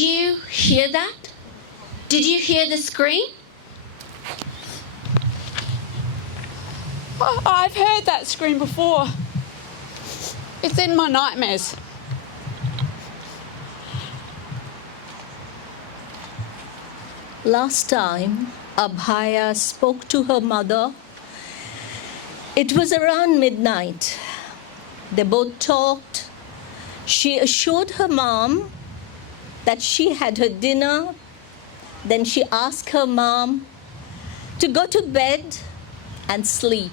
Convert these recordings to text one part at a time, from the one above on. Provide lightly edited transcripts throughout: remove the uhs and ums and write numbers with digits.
you hear that? Did you hear the scream? I've heard that scream before. It's in my nightmares. Last time Abhaya spoke to her mother, it was around midnight. They both talked. She assured her mom that she had her dinner. Then she asked her mom to go to bed and sleep.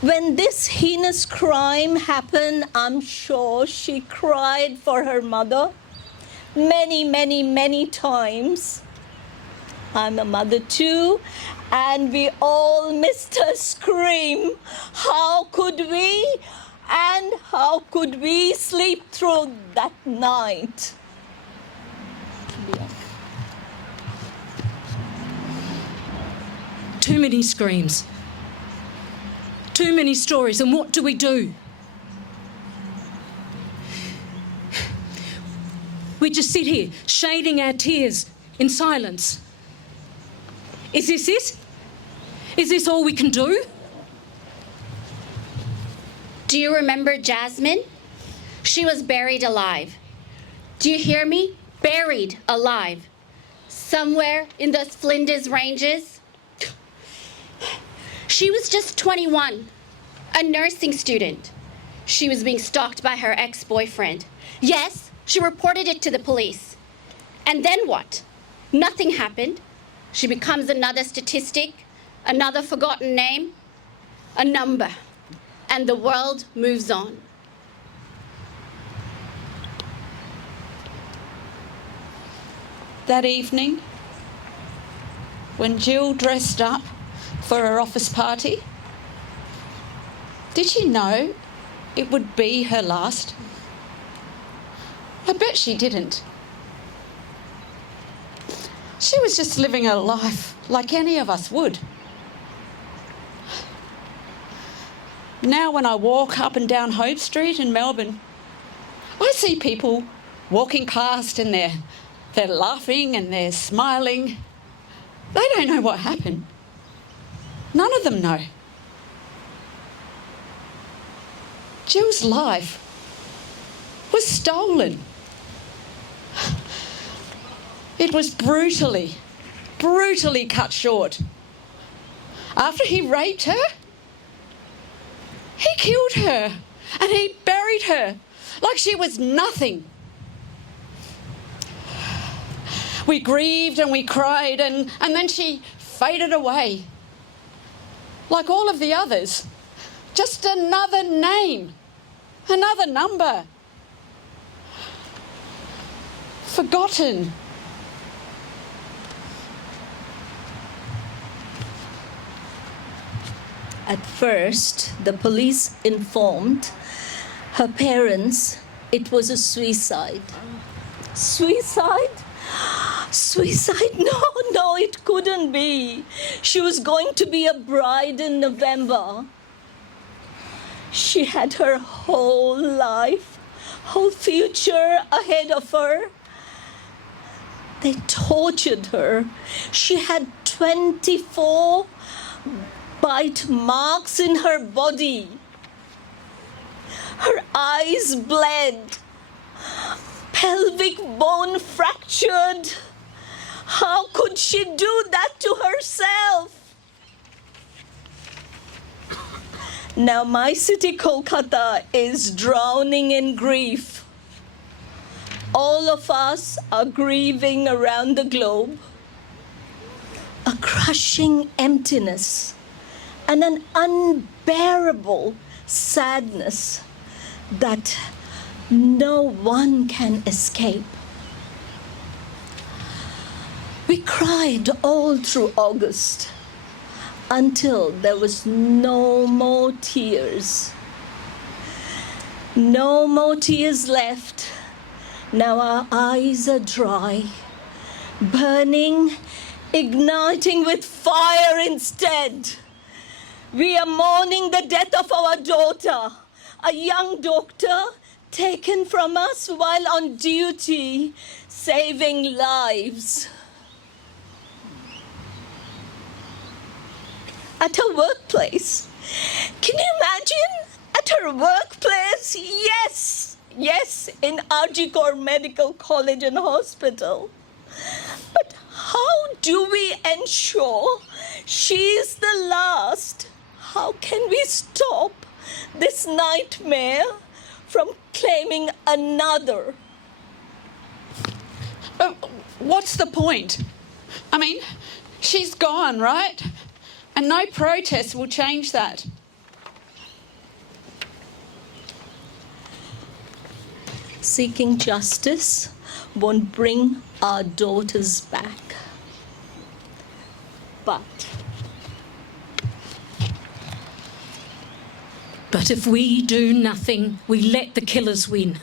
When this heinous crime happened, I'm sure she cried for her mother many, many, many times. I'm a mother too, and we all missed her scream. How could we? And how could we sleep through that night? Too many screams. Too many stories, and what do we do? We just sit here, shading our tears in silence. Is this it? Is this all we can do? Do you remember Jasmine? She was buried alive. Do you hear me? Buried alive. Somewhere in the Flinders Ranges. She was just 21, a nursing student. She was being stalked by her ex-boyfriend. Yes, she reported it to the police. And then what? Nothing happened. She becomes another statistic, another forgotten name, a number, and the world moves on. That evening, when Jill dressed up for her office party, did she know it would be her last? I bet she didn't. She was just living her life like any of us would. Now when I walk up and down Hope Street in Melbourne, I see people walking past and they're laughing and they're smiling. They don't know what happened. None of them know. Jill's life was stolen. It was brutally cut short. After he raped her, he killed her and he buried her like she was nothing. We grieved and we cried and then she faded away. Like all of the others, just another name, another number. Forgotten. At first, the police informed her parents it was a suicide. Suicide? Suicide? No, it couldn't be. She was going to be a bride in November. She had her whole life, whole future ahead of her. They tortured her. She had 24 bite marks in her body. Her eyes bled. Pelvic bone fractured. How could she do that to herself? Now my city, Kolkata, is drowning in grief. All of us are grieving around the globe. A crushing emptiness and an unbearable sadness that no one can escape. We cried all through August until there was no more tears. No more tears left. Now our eyes are dry, burning, igniting with fire instead. We are mourning the death of our daughter, a young doctor, taken from us while on duty, saving lives. At her workplace. Can you imagine? At her workplace? Yes, in Arjikor Medical College and Hospital. But how do we ensure she's the last? How can we stop this nightmare from claiming another? What's the point? I mean, she's gone, right? And no protest will change that. Seeking justice won't bring our daughters back. But if we do nothing, we let the killers win.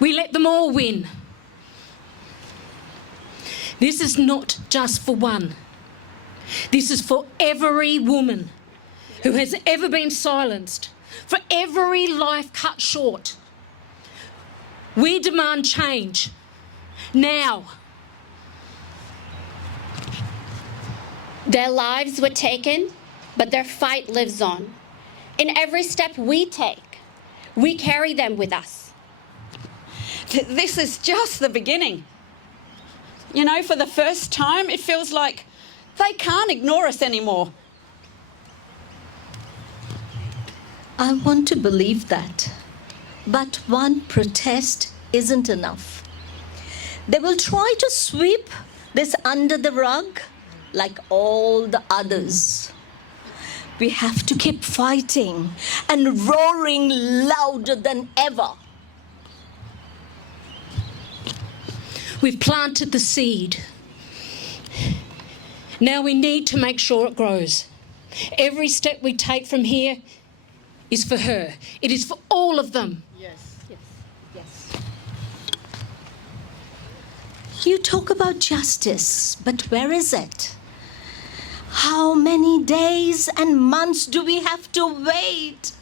We let them all win. This is not just for one. This is for every woman who has ever been silenced, for every life cut short. We demand change. Now. Their lives were taken, but their fight lives on. In every step we take, we carry them with us. This is just the beginning. You know, for the first time, it feels like they can't ignore us anymore. I want to believe that. But one protest isn't enough. They will try to sweep this under the rug like all the others. We have to keep fighting and roaring louder than ever. We've planted the seed. Now we need to make sure it grows. Every step we take from here is for her. It is for all of them. Yes. You talk about justice, but where is it? How many days and months do we have to wait?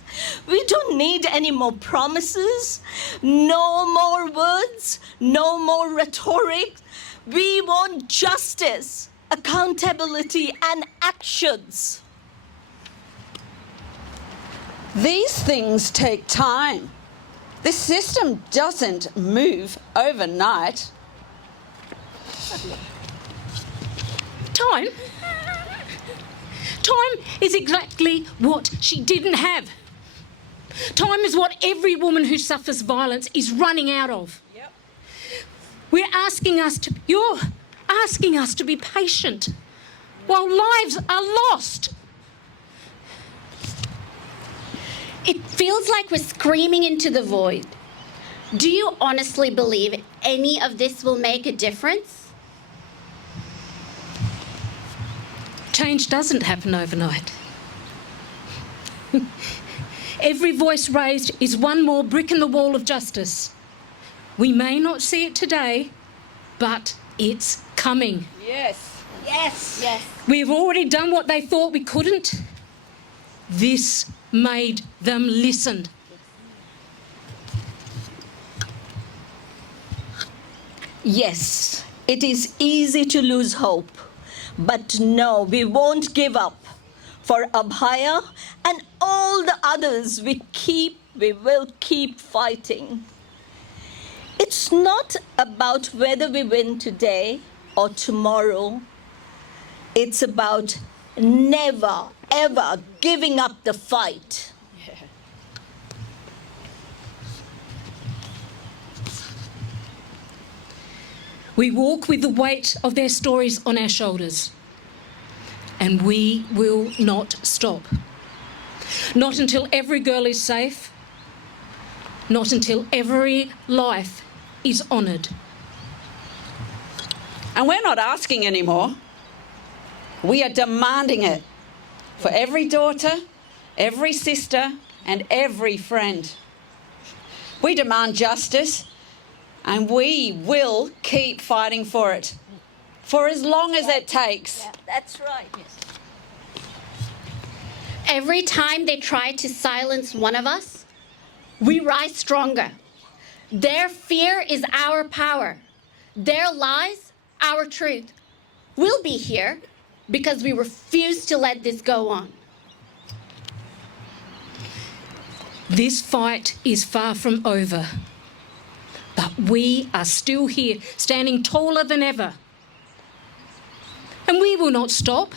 We don't need any more promises, no more words, no more rhetoric. We want justice, accountability, and actions. These things take time. This system doesn't move overnight. Time? Time is exactly what she didn't have. Time is what every woman who suffers violence is running out of. Yep. You're asking us to be patient while lives are lost. It feels like we're screaming into the void. Do you honestly believe any of this will make a difference? Change doesn't happen overnight. Every voice raised is one more brick in the wall of justice. We may not see it today, but it's coming. Yes. We've already done what they thought we couldn't. This made them listen. Yes, it is easy to lose hope. But no, we won't give up. For Abhaya and all the others we will keep fighting. It's not about whether we win today or tomorrow. It's about never, ever giving up the fight. We walk with the weight of their stories on our shoulders. And we will not stop. Not until every girl is safe. Not until every life is honoured. And we're not asking anymore. We are demanding it for every daughter, every sister, and every friend. We demand justice, and we will keep fighting for it, for as long as it takes. Yeah, that's right. Every time they try to silence one of us, we rise stronger. Their fear is our power. Their lies, our truth. We'll be here because we refuse to let this go on. This fight is far from over, but we are still here, standing taller than ever. And we will not stop,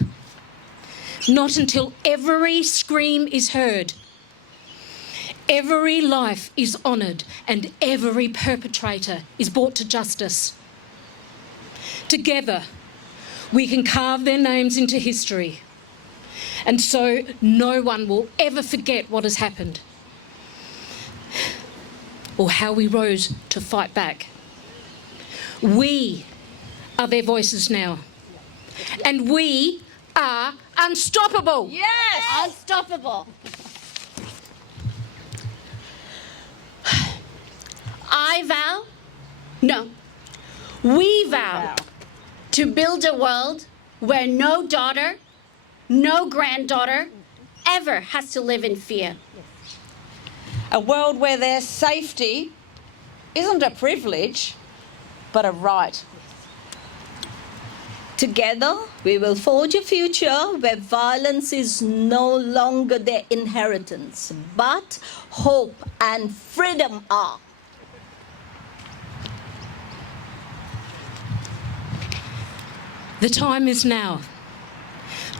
not until every scream is heard, every life is honoured, and every perpetrator is brought to justice. Together, we can carve their names into history, and so no one will ever forget what has happened or how we rose to fight back. We are their voices now, and we are unstoppable. Yes! Unstoppable. We vow to build a world where no daughter, no granddaughter ever has to live in fear. A world where their safety isn't a privilege, but a right. Together, we will forge a future where violence is no longer their inheritance, but hope and freedom are. The time is now.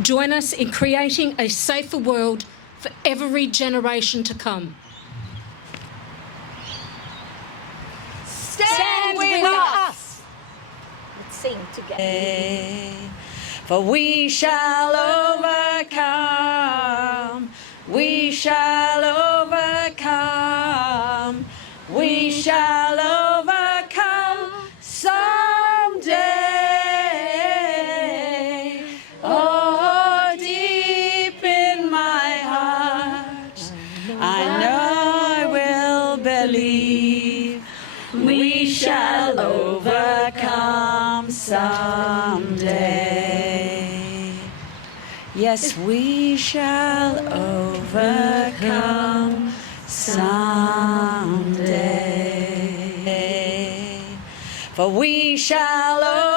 Join us in creating a safer world for every generation to come. Stand with us. Let's sing together. For we shall overcome, we shall overcome, we shall overcome someday. Oh, deep in my heart, I know I will believe we shall overcome someday. Yes, we shall overcome someday. For we shall overcome.